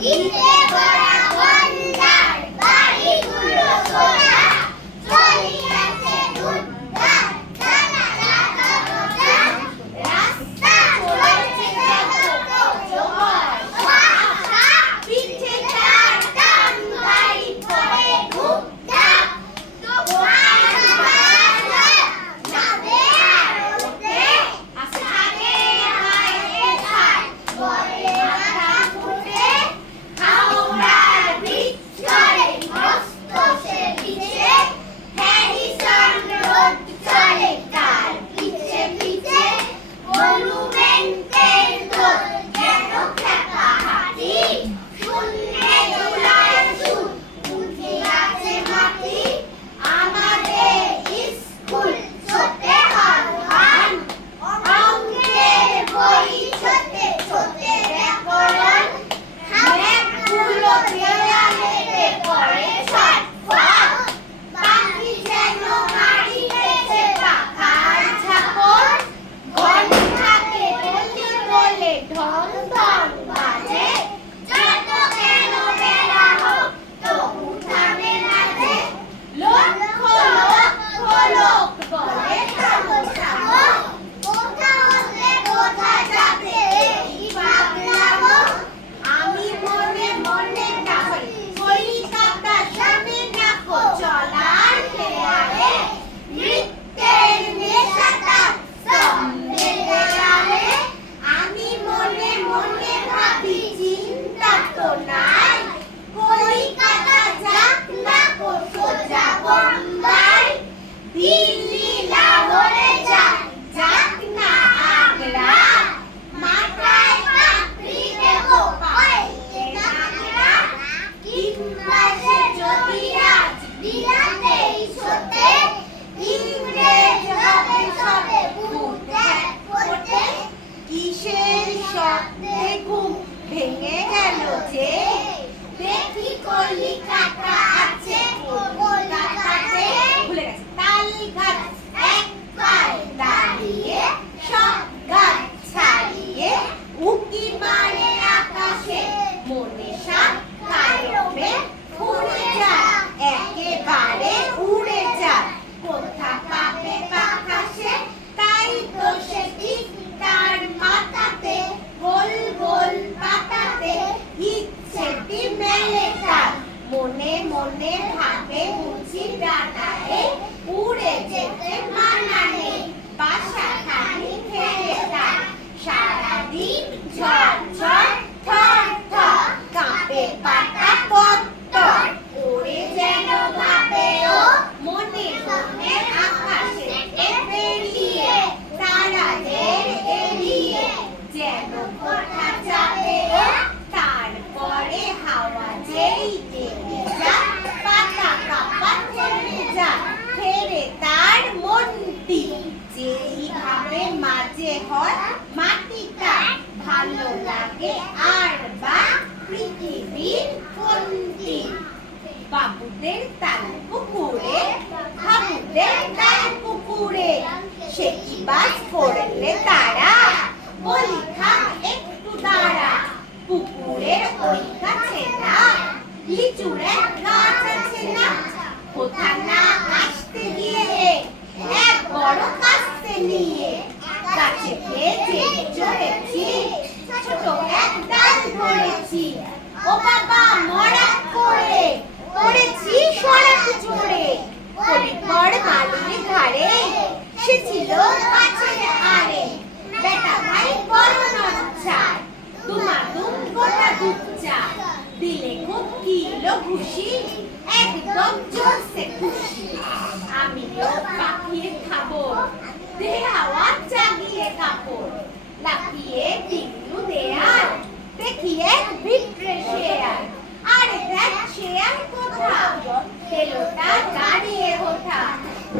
ইটে গড়া গন্ডার বাড়িগুলো সোনা চলিয়াছে উদ্ধার জানালা দরজা রাস্তা চলছে যত জোয়ার পাখা পিঠে চার টান গাড়ি পড়ে খুব ধাপ দোকান বাজার যাবে আড়তে থাকে গায়ে ছাই বলে মাথা ফুটে হাওড়ার ব্রিজ চলে মস্ত সে পিছে হ্যারিসন রোড চলে তার পিছে পিছে মনুমেন্টের দোল যেন খেপা হাতি শূন্যে দোলায় সুর উঠে আছে মাটি আমাদের স্কুল ছোটে হান অঙ্কের বই ছোটে ছোটে ব্যাকরণ ম্যাপগুলো দেওয়ালেতে পড়ে ছটফট পাখি যেন মারিতেছে পাখার ঝাপট ঘণ্টাকে বলে বলে ঢং ঢং বাজে যত কেন বেলা হোক তবু থামে না যে লক্ষ লক্ষ লোক বলে থামো থামো কোথা হতে কোথা যাবে এই পাগলামো আমি মনে মনে ডাকি কলিকাতা সামনে নাকো চলার খেয়ালে নৃত্যের নেশাটা স্তম্ভে দেয়ালে আমি মনে মনে ভাবি চিন্তা তো নাই কলিকাতা যাক না কো সোজা বোম্বাই দিল্লি লাহোরে যাক যাক না আগ্রা মাথায় পাপড়ি দেব পায়ে নাগরা কিংবা সে যদি আজ বিলাতেই ছোটে ইংরেজ হবে সবে ফুটে ফোটে কিসের শব্দে ঘুম ভেঙে গেল যে দেখি কলিকাতা আছে কলকাতাতে ভুলে গেছে তাল গাছ এক পায়ে দাঁড়িয়ে সব গাছ ছাড়িয়ে উকি মারে আকাশে মনে সাপ কারবে উড়ে যায় একেবারে উড়ে যায় কোথা পাবে বাতাসে তাই তো সে ঠিক তার মাথাতে গোল গোল পাতাতে ইচ্ছেটি মেলে তার মনে মনে ভাবে বুঝি ডানায় উড়ে যেতে মানা নেই বাসা খানি ফেলে তার সারাদিন ঝড় ঝড় থর থর কাঁপে পাতা পত্তর ওরে যেন ভাবে ও মনে মনে আকাশেতে বেরিয়ে তারাদের এড়িয়ে যেন কোথা যাবে ও তারপরে হাওয়া যেই থেমে যায় পাতা কাঁপা থেমে যায় ফেরে তার মনটি যেইভাবে মাঝে হয় মাটিটা ভালো লাগে আর বা পৃথিবীর কোনটি বাবুদের তাল পুকুরে হাবুদের তাল পুকুরে সে কি বাস করলে তারা বলি থাম একটু দাঁড়া পুকুরের ওই কাছে না লিচুরে গাছ আছে না কোথা না আসতে গিয়ে এক বড় কাস্তে নিয়ে গাছে পেয়েছে চড়েছি ছোট এক ডাল ধরেছি ও বাবা মরা করে পড়েছি সড়ক জোরে পরিকর মালির ঘাড়ে সে ছিল গাছের আড়ে বেটা ভাই বড় নচ্ছার দুমাদুম গোটা দুধ চা দিলে খুব কিলো খুশি একদম জোরসে খুশি আমিও পাখিয়ে খাবো দে হাওয়া জাগিয়ে কাপড় লাফিয়ে ডিঙ্গু দেয়াল দেখি এক ভিতরে শেয়াল আরে দেখ শেয়াল কোথা তেলোটা দাঁড়িয়ে ওঠা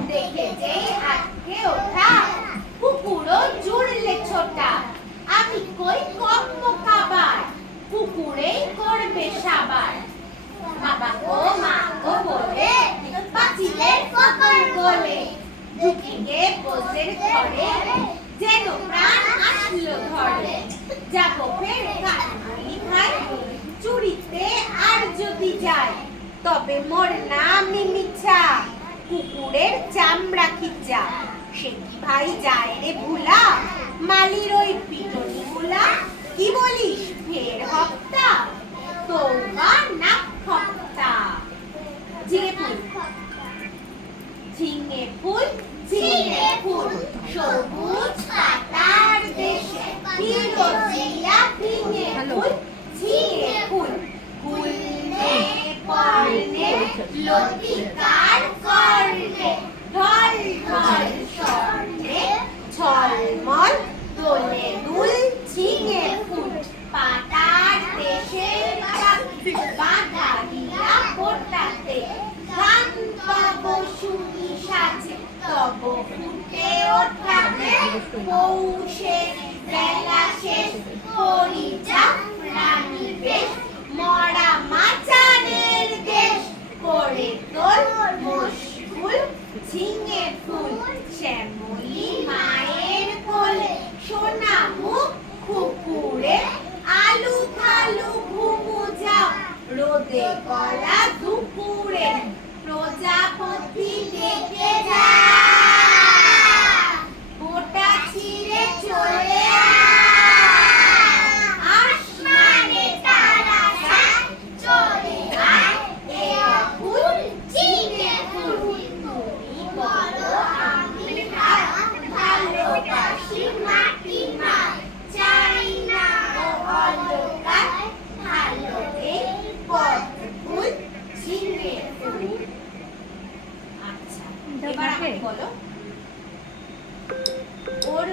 দেখে যেই আটকে ওঠা কুকুরও জুড়লে ছোটা আমি কই কম্ম খাবার কুকুরেই করবে সাবার বাবা গো মা গো বলে পাঁচিলের কপাল গলে ঢুকে গে বসের ঘরে যেন প্রাণ আসলো ঘরে যাবো ফের কাঠি খাই চুরি যদি যাই তবে মোর নামই মিছা, কুকুরের চামড়া খিচা। সে কি ভাই যায় রে ভুলা, মালির ওই পিটনি গুলা। কি বলিস ফের হপ্তা, তৌবা না হপ্তা। ঝিঙে ফুল, ঝিঙে ফুল, সবুজ পাতার দেশে, ফিরোজিয়া ঝিঙে ফুল, ঝিঙে ফুল। গুলনে পর্ণে লতিকার কর্ণে, ঢল ঢল স্বর্ণে ঝলমল দোলে দুল। ঝিঙে ফুল পাতার দেশের পাখি, বাঁধা দিয়া ফোটাতে, গান তব শুনি সাজে তব ফুটে ওঠাতে। পৌষের বেলা শেষ করি যা প্রাণী বেশ, মরা মাচানের দেশ করে তোর মশগুল। ঝিঙে ফুল শ্যামলী মায়ের কোলে, সোনা মুখ খুকুরে, আলু থালু ঘুমু যাও রোদে গলা দুপুরে। প্রজাপতি ডেকে যা, গোটা ছিঁড়ে চলে আয়, আসমানে তারা যায় চলে আয়। এ ফুল ঝিঙে ফুল, তুমি বলো আমি আর, ভালোবাসি মাটি মা, চাই না ও অলকার। ভালো এই পদ্ম ফুল, ঝিঙে ফুল। আচ্ছা, এবার আমাকে বলো ওর